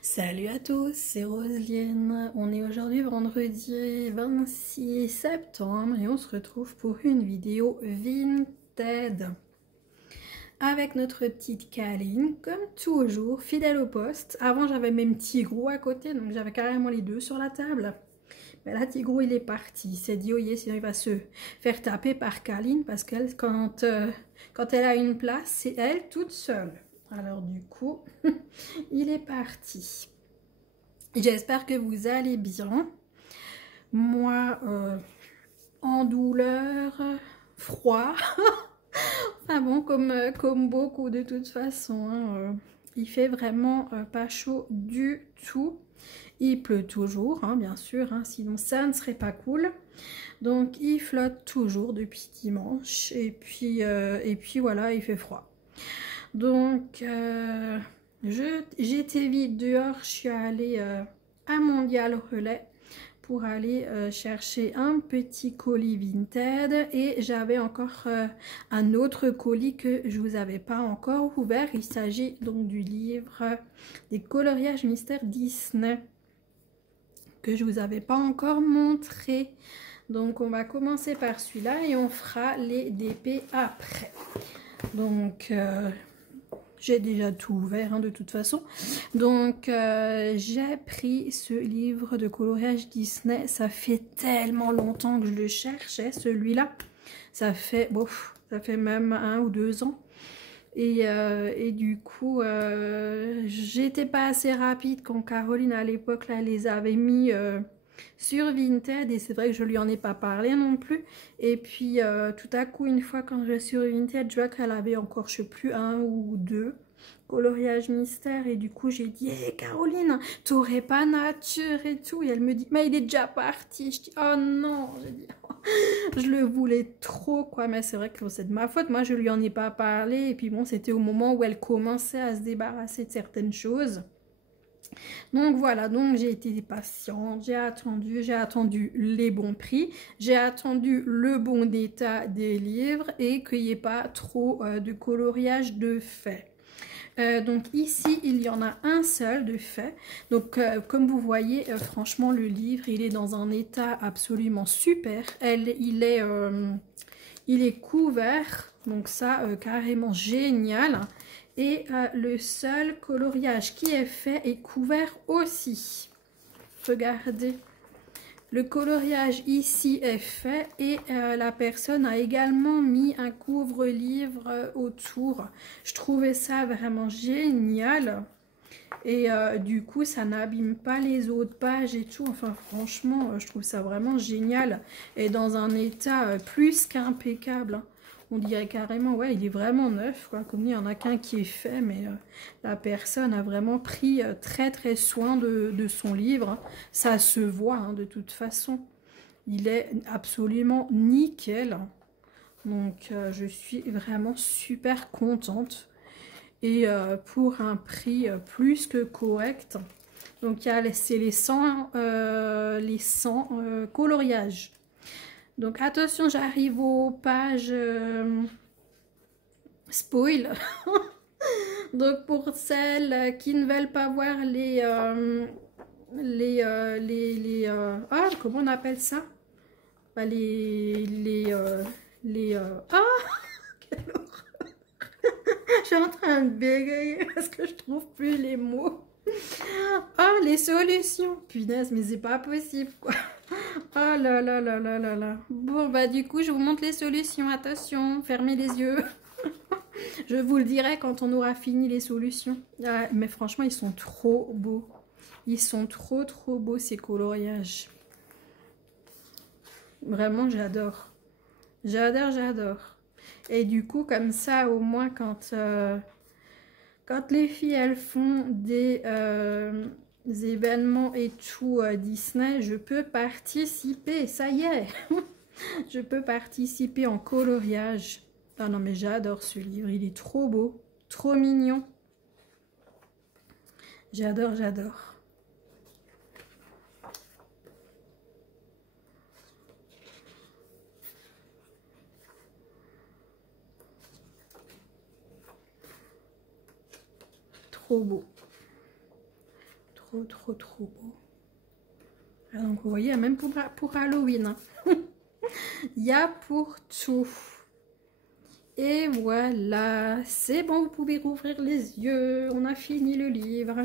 Salut à tous, c'est Roselyne. On est aujourd'hui vendredi 26 septembre et on se retrouve pour une vidéo Vinted avec notre petite Kaline, comme toujours, fidèle au poste. Avant j'avais mes petits gros à côté, donc j'avais carrément les deux sur la table. Mais là, Tigrou, il est parti. Il s'est dit, oh yeah, sinon il va se faire taper par Kaline parce qu'elle, quand elle a une place, c'est elle toute seule. Alors du coup, il est parti. J'espère que vous allez bien. Moi, en douleur, froid. Enfin bon, comme beaucoup de toute façon. Hein, il fait vraiment pas chaud du tout. Il pleut toujours, hein, bien sûr, hein, sinon ça ne serait pas cool. Donc il flotte toujours depuis dimanche. Et puis voilà, il fait froid. Donc j'étais vite dehors, je suis allée à Mondial Relais pour aller chercher un petit colis Vinted et j'avais encore un autre colis que je vous avais pas encore ouvert. Il s'agit donc du livre des coloriages mystères Disney que je vous avais pas encore montré. Donc on va commencer par celui-là et on fera les DP après. Donc j'ai déjà tout ouvert hein, de toute façon. Donc j'ai pris ce livre de coloriage Disney. Ça fait tellement longtemps que je le cherchais celui-là. Ça fait même 1 ou 2 ans. Et du coup, j'étais pas assez rapide quand Caroline à l'époque là les avait mis sur Vinted et c'est vrai que je lui en ai pas parlé non plus. Et puis tout à coup une fois quand je suis sur Vinted, je vois qu'elle avait encore je sais plus 1 ou 2 coloriage mystère et du coup j'ai dit hey, Caroline, t'aurais pas nature et tout et elle me dit mais il est déjà parti. Je dis oh non, j'ai dit je le voulais trop quoi, mais c'est vrai que c'est de ma faute, moi je lui en ai pas parlé et puis bon c'était au moment où elle commençait à se débarrasser de certaines choses. Donc voilà, donc j'ai été patiente, j'ai attendu les bons prix, j'ai attendu le bon état des livres et qu'il n'y ait pas trop de coloriage de fait. Donc ici il y en a un seul de fait, donc comme vous voyez franchement le livre il est dans un état absolument super, il est couvert, donc ça carrément génial, et le seul coloriage qui est fait est couvert aussi, regardez. Le coloriage ici est fait et la personne a également mis un couvre-livre autour. Je trouvais ça vraiment génial. Et du coup, ça n'abîme pas les autres pages et tout. Enfin, franchement, je trouve ça vraiment génial. Et dans un état plus qu'impeccable. Hein. On dirait carrément, ouais, il est vraiment neuf, quoi. Comme il n'y en a qu'un qui est fait, mais la personne a vraiment pris très très soin de son livre. Hein. Ça se voit, hein, de toute façon. Il est absolument nickel. Donc, je suis vraiment super contente. Et pour un prix plus que correct. Donc, c'est les 100 coloriages. Donc attention, j'arrive aux pages spoil. Donc pour celles qui ne veulent pas voir comment on appelle ça? Bah, quelle horreur. Je suis en train de bégayer parce que je trouve plus les mots. Ah, les solutions. Punaise, mais c'est pas possible, quoi. Oh là là là là là là. Bon, bah du coup, je vous montre les solutions. Attention, fermez les yeux. Je vous le dirai quand on aura fini les solutions. Ah, mais franchement, ils sont trop beaux. Ils sont trop trop beaux, ces coloriages. Vraiment, j'adore. J'adore, j'adore. Et du coup, comme ça, au moins, quand les filles, elles font des événements et tout Disney, je peux participer, ça y est. Je peux participer en coloriage. Ah non, mais j'adore ce livre, il est trop beau, trop mignon. J'adore, j'adore. Trop beau. trop, trop, trop beau. Ah, donc, vous voyez, même pour Halloween, hein. Il y a pour tout. Et voilà, c'est bon, vous pouvez rouvrir les yeux. On a fini le livre.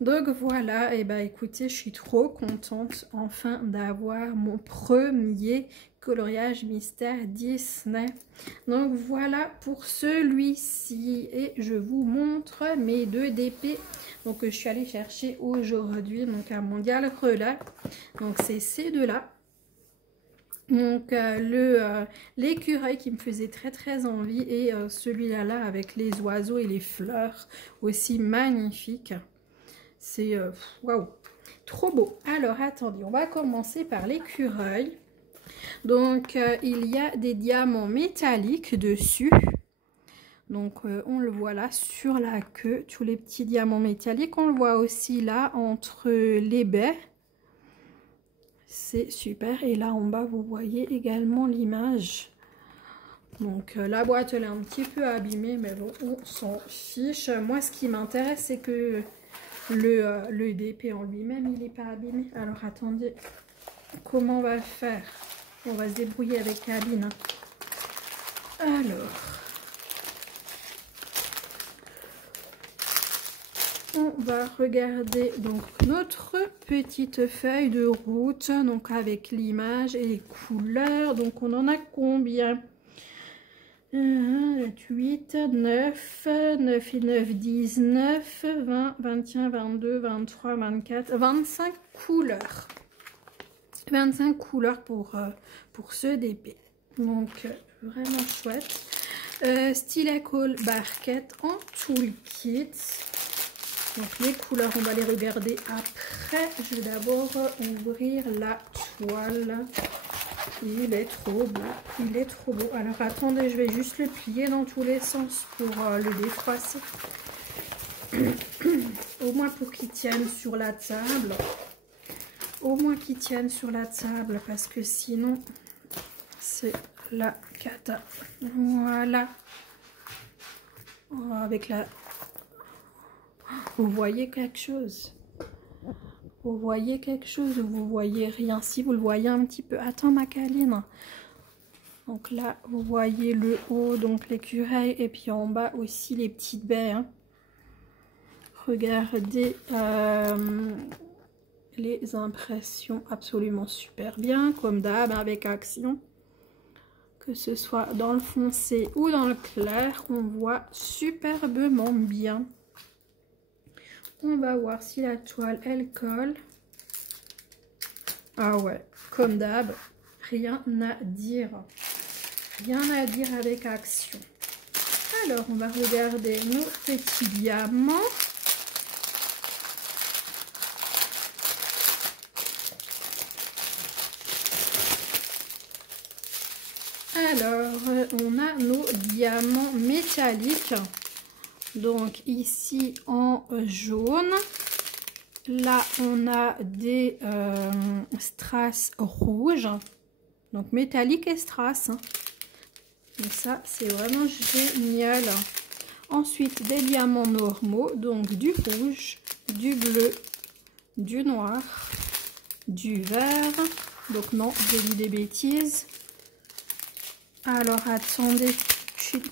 Donc voilà, et ben écoutez, je suis trop contente enfin d'avoir mon premier coloriage mystère Disney. Donc voilà pour celui-ci. Et je vous montre mes 2 DP. Donc je suis allée chercher aujourd'hui, donc à Mondial Relais. Donc c'est ces deux-là. Donc l'écureuil qui me faisait très envie et celui-là là avec les oiseaux et les fleurs aussi magnifique. C'est waouh, trop beau. Alors attendez, on va commencer par l'écureuil. Donc il y a des diamants métalliques dessus. Donc on le voit là sur la queue, tous les petits diamants métalliques. On le voit aussi là entre les baies. C'est super. Et là en bas, vous voyez également l'image. Donc la boîte, elle est un petit peu abîmée, mais bon, on s'en fiche. Moi, ce qui m'intéresse, c'est que le DP en lui-même, il n'est pas abîmé. Alors attendez, comment on va le faire? On va se débrouiller avec Aline. Alors, on va regarder donc notre petite feuille de route, donc avec l'image et les couleurs. Donc on en a combien? 8, 9, 9 et 9, 19, 20, 21, 22, 23, 24, 25 couleurs. 25 couleurs pour ce DP. Donc vraiment chouette. Stylet Colle Barquette en toolkit. Donc les couleurs, on va les regarder après. Je vais d'abord ouvrir la toile. Il est trop beau. Il est trop beau. Alors attendez, je vais juste le plier dans tous les sens pour le défroisser. Au moins pour qu'il tienne sur la table. Au moins qu'il tienne sur la table parce que sinon c'est la cata. Voilà. Oh, avec la... Vous voyez quelque chose? Vous voyez quelque chose ou vous voyez rien? Si vous le voyez un petit peu. Attends, ma Caline. Donc là, vous voyez le haut, donc l'écureuil, et puis en bas aussi les petites baies. Hein. Regardez les impressions absolument super bien, comme d'hab, avec action. Que ce soit dans le foncé ou dans le clair, on voit superbement bien. On va voir si la toile, elle colle. Ah ouais, comme d'hab, rien à dire. Rien à dire avec action. Alors, on va regarder nos petits diamants. Alors, on a nos diamants métalliques. Donc, ici en jaune. Là, on a des strass rouges. Donc, métallique et strass. Hein. Donc, ça, c'est vraiment génial. Ensuite, des diamants normaux. Donc, du rouge, du bleu, du noir, du vert. Donc, non, j'ai dit des bêtises. Alors, attendez.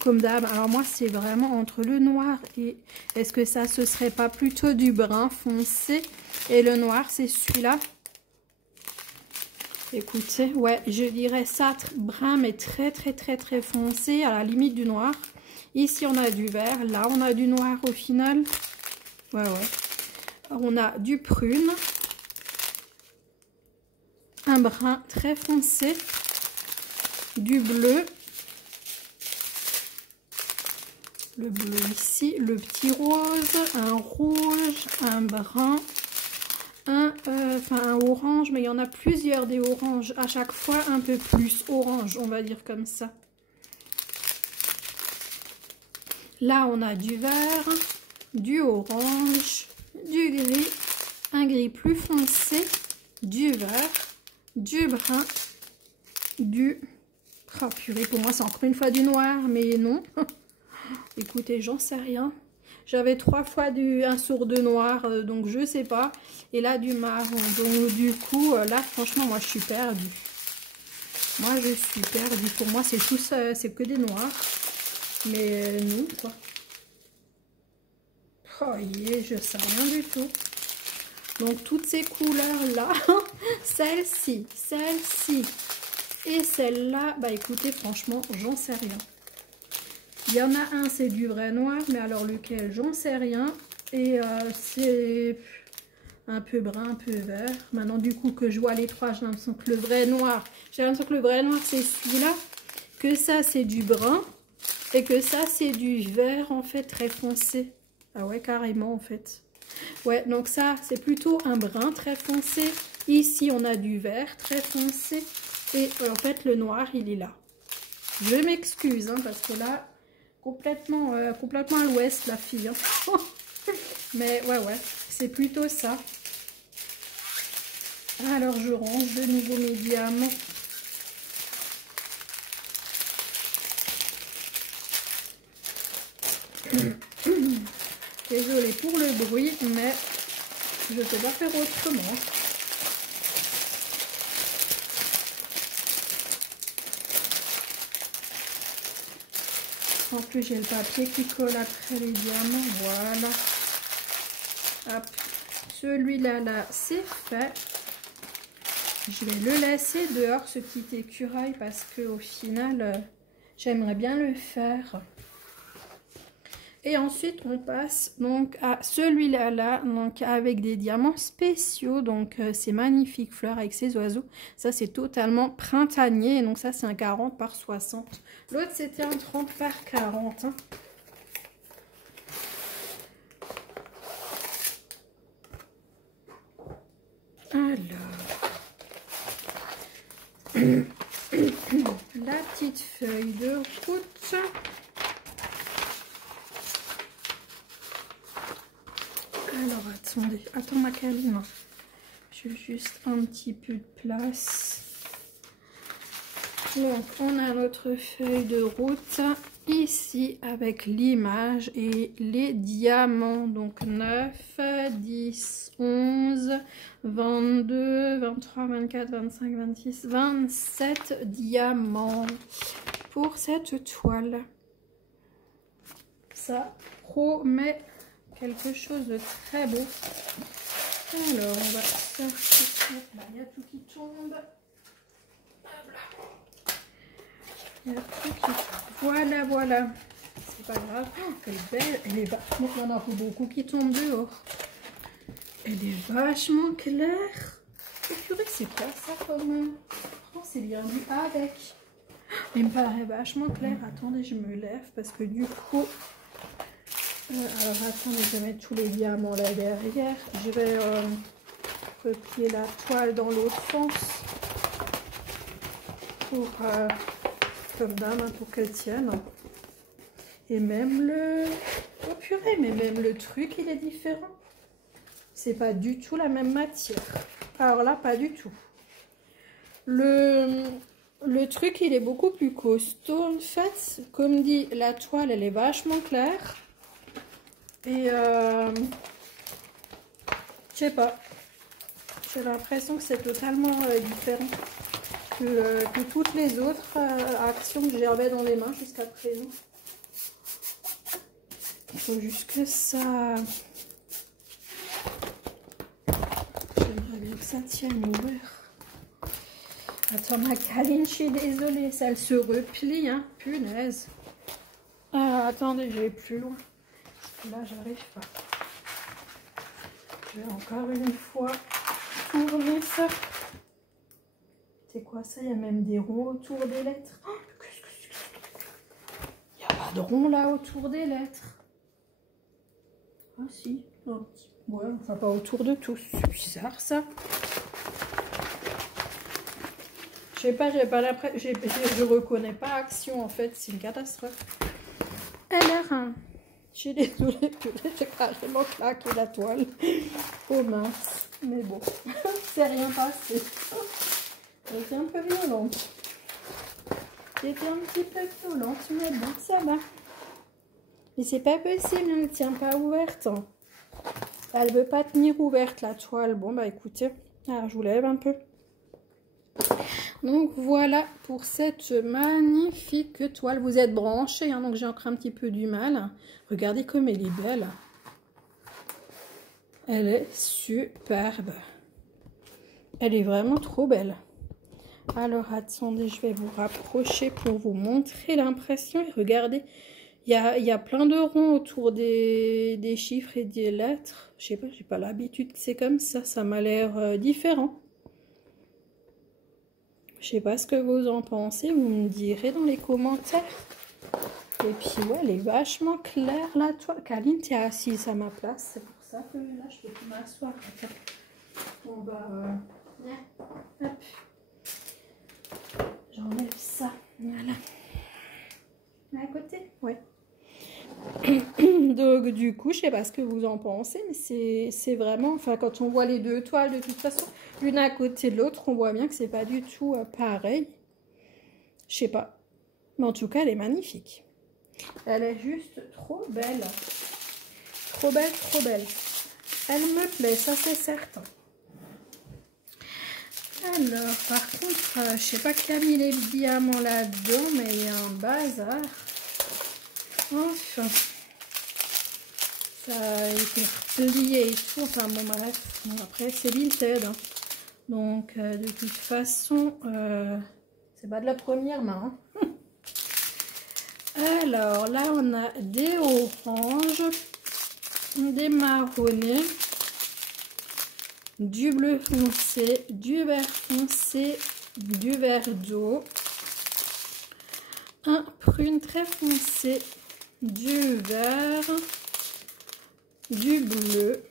Comme d'hab, alors moi c'est vraiment entre le noir et est-ce que ça ce serait pas plutôt du brun foncé et le noir c'est celui-là. Écoutez, ouais, je dirais ça brun mais très foncé à la limite du noir. Ici on a du vert, là on a du noir au final. Ouais. Alors, on a du prune, un brun très foncé, du bleu. Le bleu ici, le petit rose, un rouge, un brun, un orange, mais il y en a plusieurs des oranges, à chaque fois un peu plus orange, on va dire comme ça. Là, on a du vert, du orange, du gris, un gris plus foncé, du vert, du brun, du... Oh purée, pour moi c'est encore une fois du noir, mais non. Écoutez, j'en sais rien. J'avais 3 fois un sourd de noir, donc je sais pas. Et là, du marron. Donc du coup, là, franchement, moi, je suis perdue. Moi, je suis perdue. Pour moi, c'est tout ça, c'est que des noirs. Mais non, quoi. Oh, je sais rien du tout. Donc, toutes ces couleurs-là, celle-ci et celle-là, bah écoutez, franchement, j'en sais rien. Il y en a un, c'est du vrai noir, mais alors lequel, j'en sais rien. Et c'est un peu brun, un peu vert. Maintenant, du coup, que je vois les trois, j'ai l'impression que le vrai noir, c'est celui-là. Que ça, c'est du brun. Et que ça, c'est du vert, en fait, très foncé. Ah ouais, carrément, en fait. Ouais, donc ça, c'est plutôt un brun très foncé. Ici, on a du vert très foncé. Et en fait, le noir, il est là. Je m'excuse, hein, parce que là, complètement à l'ouest, la fille. Hein. Mais ouais, c'est plutôt ça. Alors, je range de nouveau mes diamants. Désolée pour le bruit, mais je ne peux pas faire autrement. En plus, j'ai le papier qui colle après les diamants. Voilà. Hop. Celui-là, là, c'est fait. Je vais le laisser dehors, ce petit écureuil, parce qu'au final, j'aimerais bien le faire. Et ensuite, on passe donc à celui-là, là, donc avec des diamants spéciaux. Donc, ces magnifiques fleurs avec ces oiseaux. Ça, c'est totalement printanier. Donc, ça, c'est un 40 par 60. L'autre, c'était un 30 par 40. Hein. Alors, la petite feuille de route. Alors, attendez. Attends, ma câline. J'ai juste un petit peu de place. Donc, on a notre feuille de route ici avec l'image et les diamants. Donc, 9, 10, 11, 22, 23, 24, 25, 26, 27 diamants pour cette toile. Ça promet quelque chose de très beau. Alors, on va sortir. Là, il y a tout qui tombe. Il y a tout qui tombe. Voilà, voilà. C'est pas grave. Oh, elle est belle. Elle est vachement. Il y en a beaucoup qui tombent dehors. Elle est vachement claire. Et purée, c'est quoi ça comme. Oh, c'est bien vu avec. Il me paraît vachement clair. Attendez, je me lève parce que du coup. Alors attendez, je vais mettre tous les diamants là derrière. Je vais replier la toile dans l'autre sens pour comme dame hein, pour qu'elle tienne. Et même le oh purée, mais même le truc il est différent. C'est pas du tout la même matière. Alors là, pas du tout. Le truc il est beaucoup plus costaud en fait. Comme dit, la toile elle est vachement claire. Et je sais pas, j'ai l'impression que c'est totalement différent que toutes les autres actions que j'avais dans les mains jusqu'à présent. Il faut juste que ça... J'aimerais bien que ça tienne ouvert. Attends ma câline, je suis désolée, ça elle se replie, hein, punaise. Ah, attendez, je vais plus loin. Là, j'arrive pas. Je vais encore une fois tourner ça. C'est quoi ça? Il y a même des ronds autour des lettres. Oh, qu'est-ce que c'est? Il n'y a pas de rond là autour des lettres. Ah si. Oh. Ouais, enfin pas autour de tous. C'est bizarre ça. Je sais pas, j'ai pas l'impression. Je reconnais pas Action en fait. C'est une catastrophe. Alors. Je suis désolée, j'ai carrément claqué la toile. Oh mince, mais bon, c'est rien passé. J'étais un peu violente. J'étais un petit peu violente, mais bon, ça va. Mais c'est pas possible, elle ne tient pas ouverte. Elle veut pas tenir ouverte la toile. Bon bah écoutez, alors je vous lève un peu. Donc voilà pour cette magnifique toile. Vous êtes branchés, hein, donc j'ai encore un petit peu du mal. Regardez comme elle est belle. Elle est superbe. Elle est vraiment trop belle. Alors attendez, je vais vous rapprocher pour vous montrer l'impression. Et regardez, il y a plein de ronds autour des chiffres et des lettres. Je sais pas, j'ai pas l'habitude que c'est comme ça. Ça m'a l'air différent. Je sais pas ce que vous en pensez, vous me direz dans les commentaires. Et puis ouais, elle est vachement claire la toile. Kaline, t'es assise à ma place, c'est pour ça que là je peux plus m'asseoir. On va hop. J'enlève ça, voilà. À côté, ouais. Donc du coup, je sais pas ce que vous en pensez, mais c'est vraiment, enfin quand on voit les deux toiles de toute façon, l'une à côté de l'autre, on voit bien que c'est pas du tout pareil. Je sais pas, mais en tout cas, elle est magnifique. Elle est juste trop belle. Trop belle, trop belle. Elle me plaît, ça c'est certain. Alors, par contre, je sais pas qui a mis les diamants là-dedans, mais il y a un bazar. Enfin, ça a été replié et tout. Enfin, bon, bref. Bon, après, c'est Vinted. Hein. Donc, de toute façon, c'est pas de la première main. Hein. Alors, là, on a des oranges, des marronnés, du bleu foncé, du vert foncé, du vert d'eau, un prune très foncé, du vert, du bleu,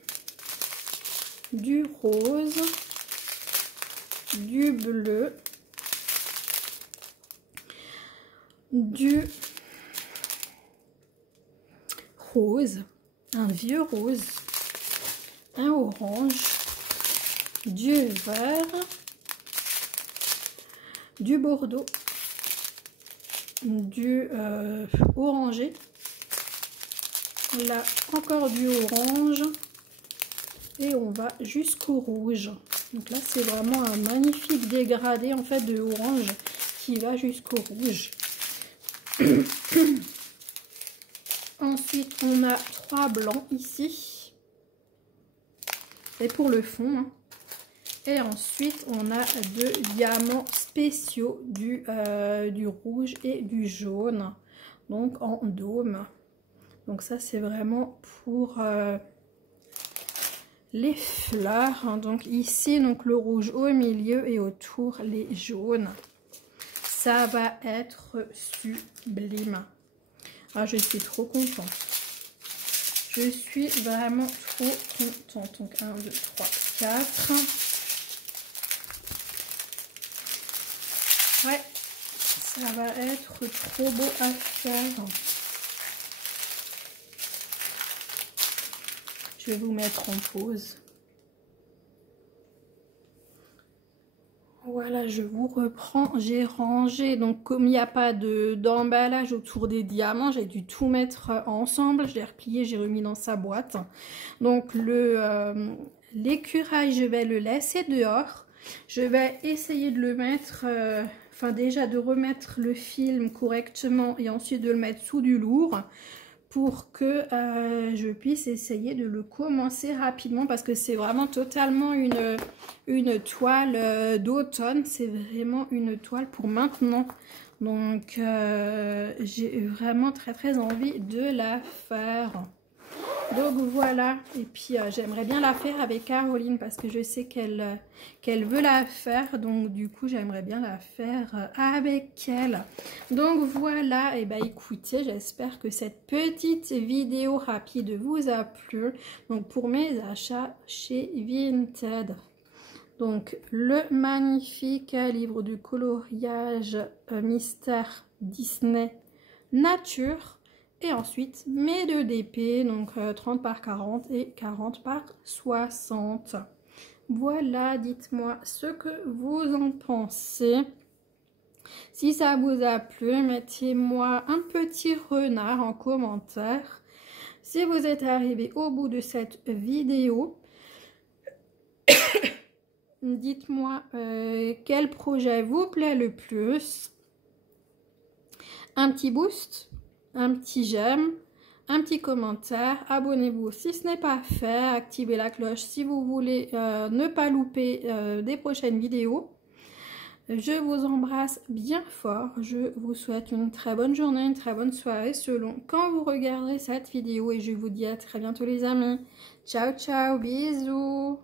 du rose, du bleu, du rose, un vieux rose, un orange, du vert, du bordeaux, du orangé, là encore du orange et on va jusqu'au rouge. Donc là c'est vraiment un magnifique dégradé en fait de orange qui va jusqu'au rouge. Ensuite on a 3 blancs ici et pour le fond hein. Et ensuite on a 2 diamants spéciaux du rouge et du jaune, donc en dôme. Donc ça c'est vraiment pour les fleurs, hein. Donc ici donc le rouge au milieu et autour les jaunes. Ça va être sublime. Ah, je suis trop contente. Je suis vraiment trop contente. Donc 1, 2, 3, 4. Ouais, ça va être trop beau à faire. Je vais vous mettre en pause. Voilà, je vous reprends. J'ai rangé, donc comme il n'y a pas d'emballage autour des diamants, j'ai dû tout mettre ensemble. Je l'ai replié, j'ai remis dans sa boîte. Donc l'écureuil, je vais le laisser dehors. Je vais essayer de le mettre, enfin déjà de remettre le film correctement et ensuite de le mettre sous du lourd pour que je puisse essayer de le commencer rapidement parce que c'est vraiment totalement une toile d'automne. C'est vraiment une toile pour maintenant. Donc j'ai vraiment très envie de la faire. Donc voilà, et puis j'aimerais bien la faire avec Caroline parce que je sais qu'elle veut la faire, donc du coup j'aimerais bien la faire avec elle. Donc voilà, et bah écoutez, j'espère que cette petite vidéo rapide vous a plu. Donc pour mes achats chez Vinted, donc le magnifique livre du coloriage mystère Disney Nature. Et ensuite, mes 2 DP, donc 30 par 40 et 40 par 60. Voilà, dites-moi ce que vous en pensez. Si ça vous a plu, mettez-moi un petit renard en commentaire. Si vous êtes arrivé au bout de cette vidéo, dites-moi quel projet vous plaît le plus. Un petit boost, un petit j'aime, un petit commentaire, abonnez-vous si ce n'est pas fait, activez la cloche si vous voulez ne pas louper des prochaines vidéos. Je vous embrasse bien fort, je vous souhaite une très bonne journée, une très bonne soirée selon quand vous regarderez cette vidéo et je vous dis à très bientôt les amis. Ciao ciao, bisous.